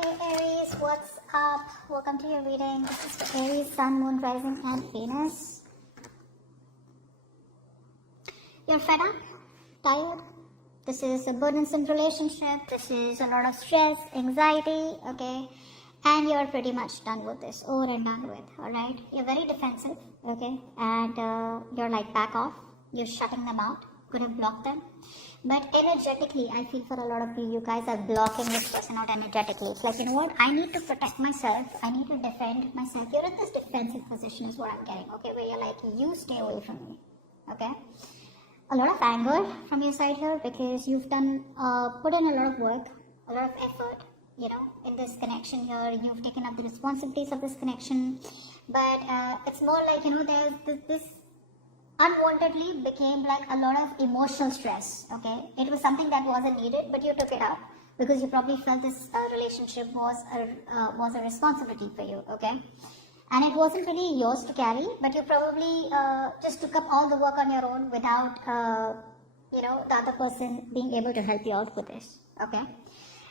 Hey Aries, what's up? Welcome to your reading. This is for Aries, Sun, Moon, Rising and Venus. You're fed up? Tired? This is a burdensome relationship. This is a lot of stress, anxiety, okay? And you're pretty much done with this, over and done with, alright? You're very defensive, okay? And you're like back off. You're shutting them out. Could have blocked them. But energetically, I feel for a lot of you guys are blocking this person out energetically. It's like, you know what? I need to protect myself. I need to defend myself. You're in this defensive position is what I'm getting, okay? Where you're like, you stay away from me, okay? A lot of anger from your side here because you've done, put in a lot of work, a lot of effort, you know, in this connection here. You've taken up the responsibilities of this connection. But it's more like, you know, there's this unwantedly became like a lot of emotional stress, okay? It was something that wasn't needed, but you took it out because you probably felt this relationship was a responsibility for you, okay? And it wasn't really yours to carry, but you probably just took up all the work on your own without, you know, the other person being able to help you out with this, okay?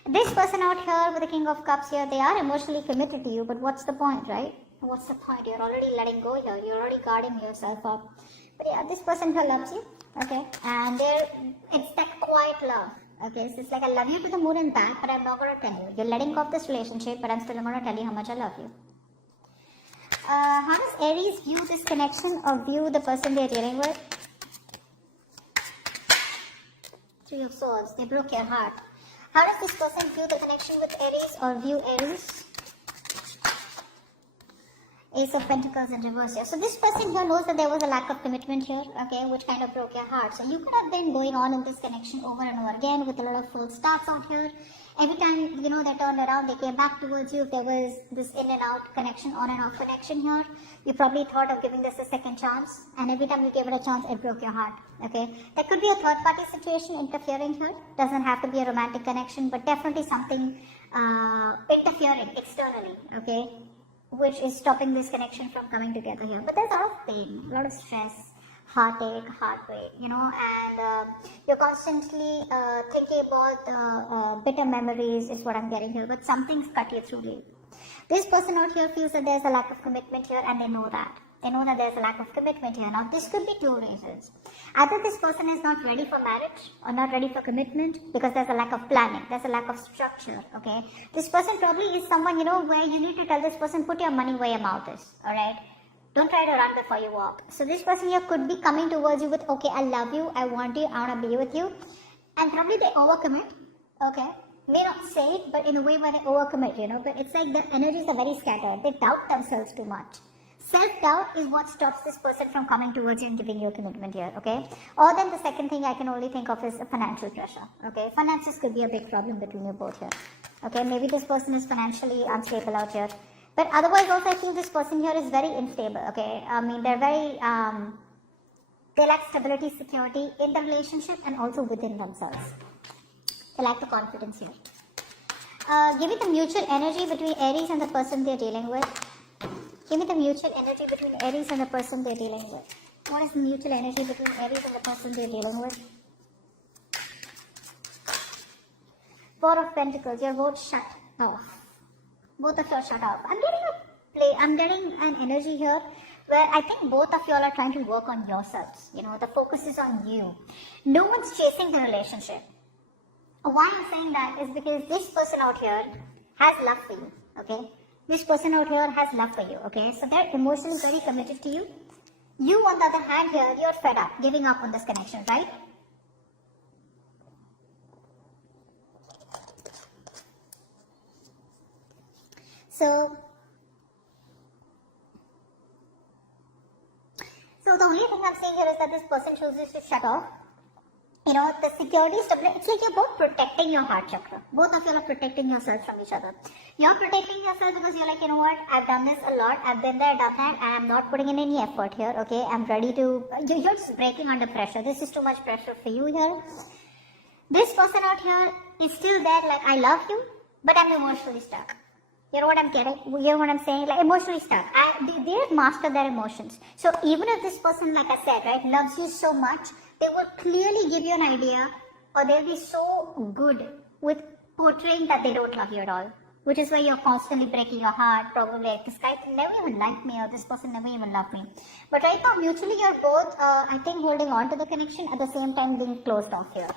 This person out here with the King of Cups here, they are emotionally committed to you, but what's the point, right? What's the point? You're already letting go here. You're already guarding yourself up. But yeah, this person here loves you, okay? And it's that quiet love, okay? So it's like I love you to the moon and back, but I'm not going to tell you. You're letting go of this relationship, but I'm still not going to tell you how much I love you. How does Aries view this connection or view the person they're dealing with? Three of Swords, they broke your heart. How does this person view the connection with Aries or view Aries? Ace of Pentacles in reverse here. So this person here knows that there was a lack of commitment here, okay, which kind of broke your heart. So you could have been going on in this connection over and over again with a lot of false starts out here. Every time, you know, they turned around, they came back towards you. If there was this in and out connection, on and off connection here, you probably thought of giving this a second chance. And every time you gave it a chance, it broke your heart, okay. There could be a third party situation interfering here. Doesn't have to be a romantic connection, but definitely something interfering externally, okay, which is stopping this connection from coming together here. But there's a lot of pain, a lot of stress, heartache, heartbreak, you know, and you're constantly thinking about bitter memories is what I'm getting here, but something's cut you through deep. This person out here feels that there's a lack of commitment here, and they know that. They know that there's a lack of commitment here. Now, this could be two reasons. Either this person is not ready for marriage or not ready for commitment because there's a lack of planning. There's a lack of structure, okay? This person probably is someone, you know, where you need to tell this person, put your money where your mouth is, alright? Don't try to run before you walk. So this person here could be coming towards you with, okay, I love you, I want you, I want to be with you. And probably they overcommit, okay? May not say it, but in a way where they overcommit, you know? But it's like the energies are very scattered. They doubt themselves too much. Self-doubt is what stops this person from coming towards you and giving you a commitment here, okay? Or then the second thing I can only think of is a financial pressure, okay? Finances could be a big problem between you both here, okay? Maybe this person is financially unstable out here. But otherwise also I feel this person here is very unstable, okay? I mean, they're very, they lack stability, security in the relationship and also within themselves. They lack the confidence here. Give me the mutual energy between Aries and the person they're dealing with. Give me the mutual energy between Aries and the person they're dealing with. What is the mutual energy between Aries and the person they're dealing with? Four of Pentacles, you're both shut off. Both of you are shut off. I'm getting an energy here where I think both of you all are trying to work on yourselves. You know, the focus is on you. No one's chasing the relationship. Why I'm saying that is because this person out here has love for you, okay? This person out here has love for you, okay? So they're emotionally very committed to you. You, on the other hand here, you're fed up, giving up on this connection, right? So the only thing I'm saying here is that this person chooses to shut off. You know, the security, stability, it's like you're both protecting your heart chakra. Both of you are protecting yourself from each other. You're protecting yourself because you're like, you know what, I've done this a lot, I've been there, done that, and I'm not putting in any effort here, okay? I'm ready to, you're just breaking under pressure. This is too much pressure for you here. This person out here is still there, like, I love you, but I'm emotionally stuck. You know what I'm getting? You know what I'm saying? Like, emotionally stuck. They master their emotions. So even if this person, like I said, right, loves you so much, they will clearly give you an idea, or they'll be so good with portraying that they don't love you at all. which is why you're constantly breaking your heart. Probably like, this guy never even liked me, or this person never even loved me. But right now, mutually, you're both, I think, holding on to the connection, at the same time being closed off here.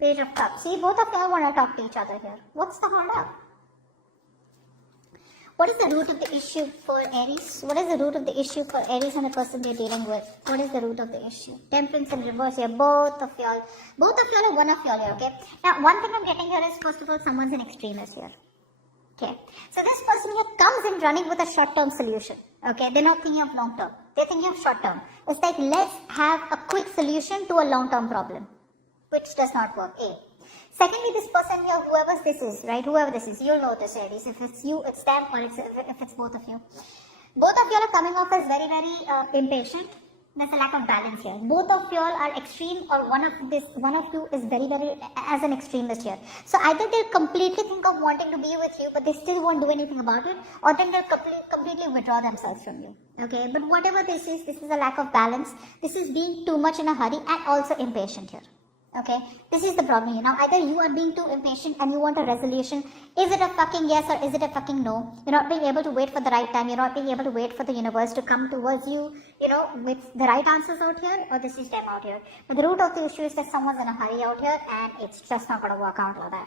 Page of Cups. See, both of you want to talk to each other here. What's the hold up? What is the root of the issue for Aries? What is the root of the issue for Aries and the person they're dealing with? What is the root of the issue? Temperance in reverse here. Both of y'all or one of y'all here, okay? Now, one thing I'm getting here is, first of all, someone's an extremist here. Okay, so this person here comes in running with a short-term solution. Okay, they're not thinking of long-term. They're thinking of short-term. It's like, let's have a quick solution to a long-term problem, which does not work. A. Secondly, this person here, whoever this is, right? Whoever this is, you'll know this, Aries. If it's you, it's them, or if it's both of you. Both of you are coming off as very, very impatient. There's a lack of balance here. Both of you are extreme, or one of you is very, very as an extremist here. So either they'll completely think of wanting to be with you, but they still won't do anything about it, or then they'll completely withdraw themselves from you. Okay, but whatever this is a lack of balance. This is being too much in a hurry and also impatient here. Okay, this is the problem here. Now, either you are being too impatient and you want a resolution. Is it a fucking yes or is it a fucking no? You're not being able to wait for the right time. You're not being able to wait for the universe to come towards you, with the right answers out here, or this is them out here. But the root of the issue is that someone's in a hurry out here and it's just not going to work out like that.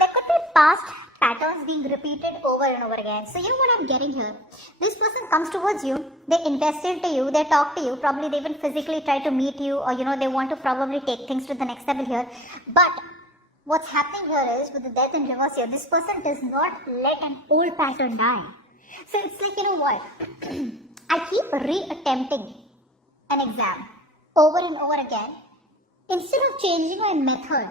There could be past patterns being repeated over and over again. So you know what I'm getting here? This person comes towards you, they invest into you, they talk to you, probably they even physically try to meet you, or they want to probably take things to the next level here. But what's happening here is, with the death in reverse here, this person does not let an old pattern die. So it's like, you know what? I keep re-attempting an exam over and over again. Instead of changing my method,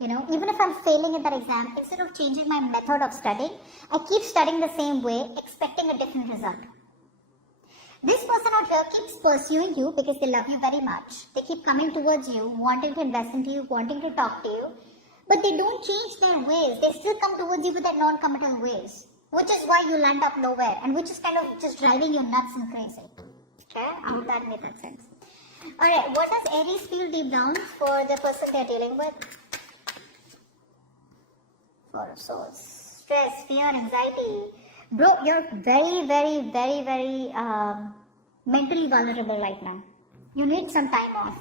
even if I'm failing in that exam, instead of changing my method of studying, I keep studying the same way, expecting a different result. This person out here keeps pursuing you because they love you very much. They keep coming towards you, wanting to invest into you, wanting to talk to you. But they don't change their ways. They still come towards you with their non-committal ways. Which is why you land up nowhere. And which is kind of just driving you nuts and crazy. Okay? I hope that made that sense. Alright, what does Aries feel deep down for the person they're dealing with? Four of Swords. Stress, fear, anxiety. Bro, you're very, very, very, very mentally vulnerable right now. You need some time off.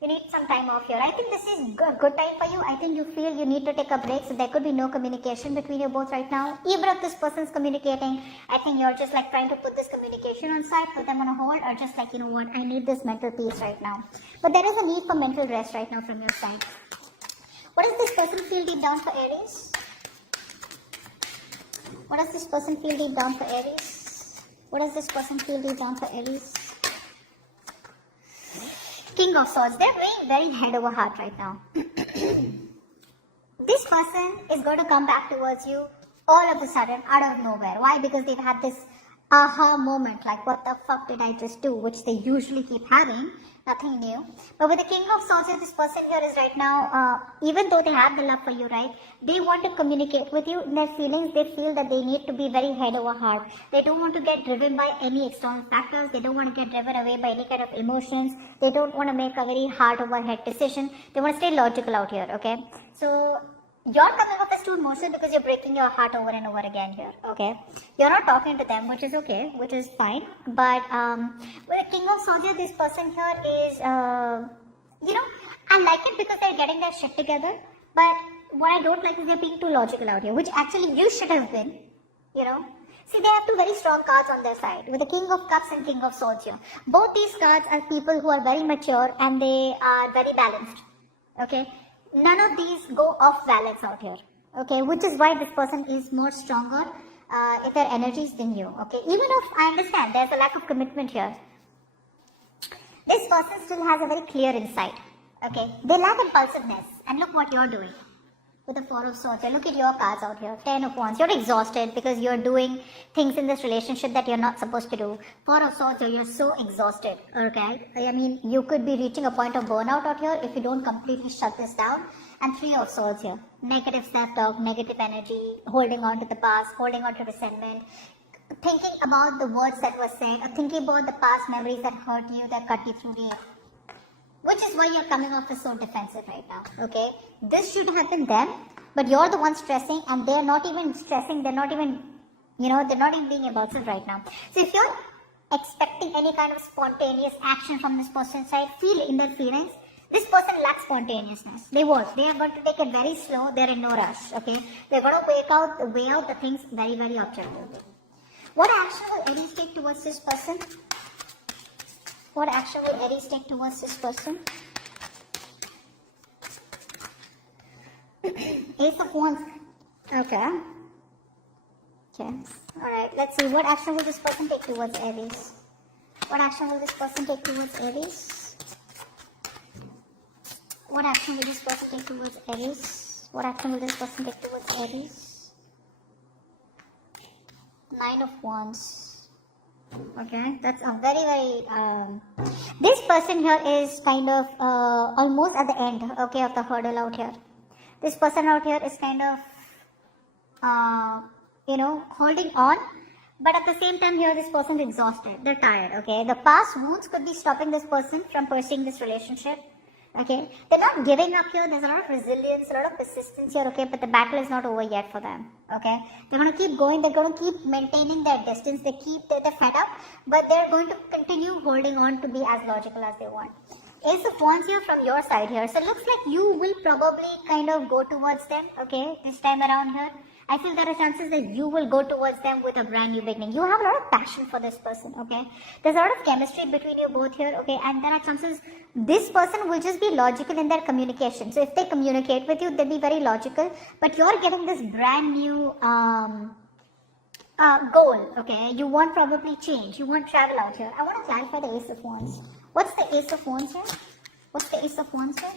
You need some time off here. I think this is a good time for you. I think you feel you need to take a break, so there could be no communication between you both right now. Even if this person's communicating, I think you're just like trying to put this communication on side, put them on a hold, or just like, you know what, I need this mental peace right now. But there is a need for mental rest right now from your side. What does this person feel deep down for Aries? What does this person feel deep down for Aries? What does this person feel deep down for Aries? King of Swords. They're very, very head over heart right now. This person is going to come back towards you all of a sudden, out of nowhere. Why? Because they've had this aha moment, like, what the fuck did I just do? Which they usually keep having. Nothing new. But with the King of Swords, this person here is right now, even though they have the love for you, right? They want to communicate with you. In their feelings, they feel that they need to be very head over heart. They don't want to get driven by any external factors. They don't want to get driven away by any kind of emotions. They don't want to make a very heart over head decision. They want to stay logical out here, okay? So you're coming off as too emotional because you're breaking your heart over and over again here, okay? You're not talking to them, which is okay, which is fine. But with the King of Swords, this person here is, I like it because they're getting their shit together. But what I don't like is they're being too logical out here, which actually you should have been, See, they have two very strong cards on their side, with the King of Cups and King of Swords here. Both these cards are people who are very mature and they are very balanced, okay? None of these go off balance out here, okay, which is why this person is more stronger in their energies than you, okay. Even if I understand there's a lack of commitment here, this person still has a very clear insight, okay. They lack impulsiveness, and look what you're doing with the Four of Swords. Look at your cards out here. 10 of Wands. You're exhausted because you're doing things in this relationship that you're not supposed to do. Four of Swords, you're so exhausted, okay? I mean, you could be reaching a point of burnout out here if you don't completely shut this down. And Three of Swords here. Negative self-talk, negative energy, holding on to the past, holding on to resentment, thinking about the words that were said, or thinking about the past memories that hurt you, that cut you through the air. Which is why you're coming off as so defensive right now, okay? This should have been them, but you're the one stressing, and they're not even stressing, they're not even, they're not even being impulsive right now. So if you're expecting any kind of spontaneous action from this person's side, feel in their feelings. This person lacks spontaneousness. They won't. They are going to take it very slow. They're in no rush. Okay, they're going to weigh out the things very, very objectively. What action will Aries take towards this person? What action will Aries take towards this person? Ace of Wands. Okay. Okay. Alright, let's see. What action will this person take towards Aries? What action will this person take towards Aries? What action will this person take towards Aries? What action will this person take towards Aries? Nine of Wands. Okay, that's a very, very... this person here is kind of almost at the end, okay, of the hurdle out here. This person out here is kind of, holding on. But at the same time here, this person is exhausted. They're tired, okay. The past wounds could be stopping this person from pursuing this relationship. Okay, they're not giving up here. There's a lot of resilience, a lot of persistence here, okay, but the battle is not over yet for them, okay. They're going to keep going, they're going to keep maintaining their distance, they're fed up, but they're going to continue holding on to be as logical as they want. Ace of Wands here from your side here, so it looks like you will probably kind of go towards them, okay, this time around here. I feel there are chances that you will go towards them with a brand new beginning. You have a lot of passion for this person, okay? There's a lot of chemistry between you both here, okay? And there are chances this person will just be logical in their communication. So if they communicate with you, they'll be very logical. But you're getting this brand new goal, okay? You want probably change. You want travel out here. I want to clarify the Ace of Wands. What's the Ace of Wands here? What's the Ace of Wands here?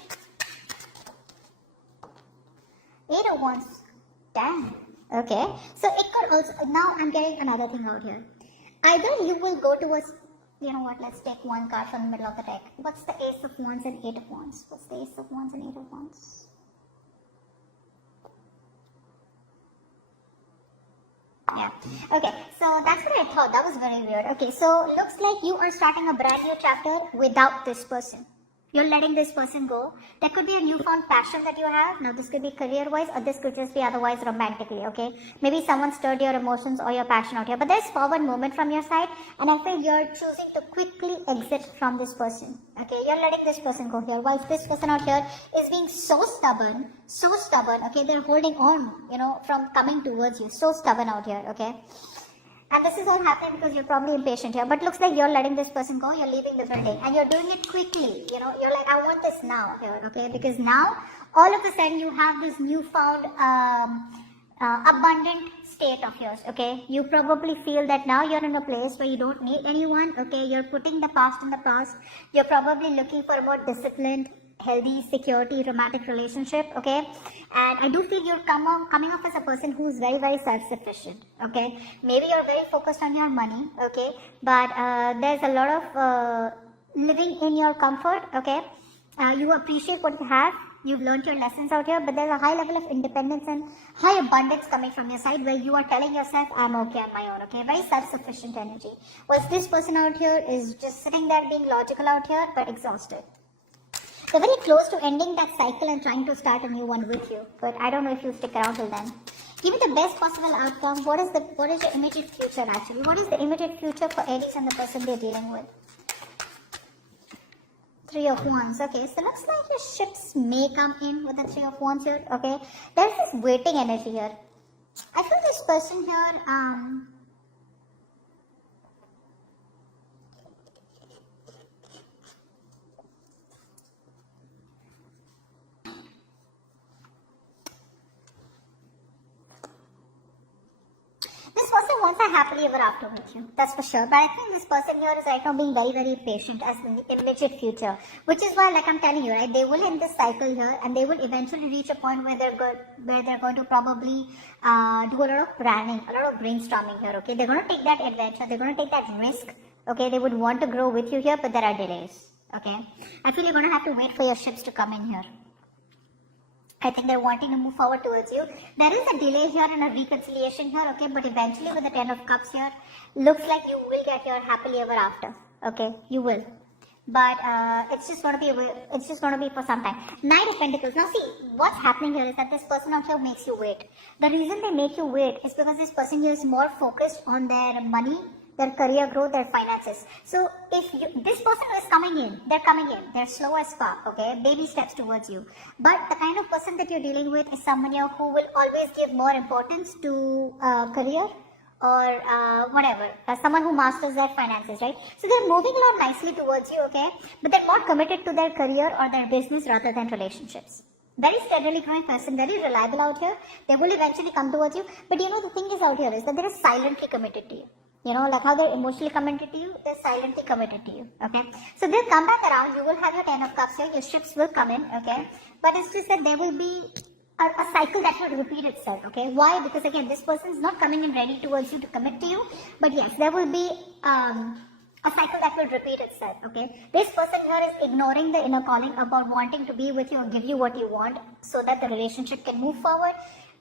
Eight of Wands. Damn. Okay. So it could also, now I'm getting another thing out here. Either you will go towards, you know what, let's take one card from the middle of the deck. What's the Ace of Wands and Eight of Wands? What's the Ace of Wands and Eight of Wands? Yeah. Okay. So that's what I thought. That was very weird. Okay. So looks like you are starting a brand new chapter without this person. You're letting this person go. There could be a newfound passion that you have. Now, this could be career-wise, or this could just be otherwise romantically, okay? Maybe someone stirred your emotions or your passion out here. But there's forward movement from your side, and I feel you're choosing to quickly exit from this person, okay? You're letting this person go here, whilst this person out here is being so stubborn, okay? They're holding on, from coming towards you. So stubborn out here, okay? And this is all happening because you're probably impatient here. But looks like you're letting this person go. You're leaving the building. And you're doing it quickly. You're like, I want this now here, okay? Because now, all of a sudden, you have this newfound abundant state of yours, okay? You probably feel that now you're in a place where you don't need anyone, okay? You're putting the past in the past. You're probably looking for a more disciplined, healthy, security, romantic relationship, okay? And I do feel you're coming off as a person who's very, very self-sufficient, okay? Maybe you're very focused on your money, okay? But there's a lot of living in your comfort, okay? You appreciate what you have. You've learned your lessons out here, but there's a high level of independence and high abundance coming from your side where you are telling yourself, I'm okay on my own, okay? Very self-sufficient energy. Whilst this person out here is just sitting there being logical out here, but exhausted. They're very close to ending that cycle and trying to start a new one with you. But I don't know if you'll stick around till then. Give me the best possible outcome. What is your immediate future actually? What is the immediate future for Aries and the person they're dealing with? Three of Wands. Okay, so looks like your ships may come in with the Three of Wands here. Okay, there's this waiting energy here. I feel this person here, wants a happily ever after with you, that's for sure. But I think this person here is right now being very, very patient as in the immediate future, which is why, like I'm telling you, right, they will end this cycle here and they will eventually reach a point where they're going to probably do a lot of planning, a lot of brainstorming here, okay? They're going to take that adventure, they're going to take that risk, okay? They would want to grow with you here, but there are delays, okay? I feel you're going to have to wait for your ships to come in here. I think they're wanting to move forward towards you. There is a delay here and a reconciliation here, okay? But eventually with the Ten of Cups here, looks like you will get your happily ever after, okay? You will. but it's just going to be for some time. Knight of Pentacles. Now see, what's happening here is that this person out here makes you wait. The reason they make you wait is because this person here is more focused on their money, their career growth, their finances. So if this person is coming in, they're slow as fuck, okay, baby steps towards you. But the kind of person that you're dealing with is someone here who will always give more importance to career, or whatever, someone who masters their finances, right? So they're moving along nicely towards you, okay, but they're more committed to their career or their business rather than relationships. Very steadily growing person, very reliable out here. They will eventually come towards you, but you know the thing is out here is that they're silently committed to you. You know, like how they're emotionally committed to you, they're silently committed to you, okay? So they'll come back around, you will have your 10 of cups here, your ships will come in, okay? But it's just that there will be a cycle that will repeat itself, okay? Why? Because again, this person is not coming in ready towards you to commit to you, but yes, there will be a cycle that will repeat itself, okay? This person here is ignoring the inner calling about wanting to be with you or give you what you want so that the relationship can move forward.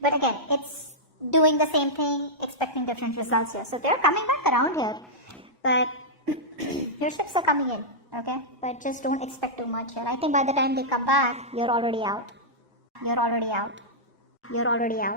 But again, it's doing the same thing, expecting different results here. So they're coming back around here, but your ships are coming in, okay? But just don't expect too much here. I think by the time they come back, you're already out. You're already out.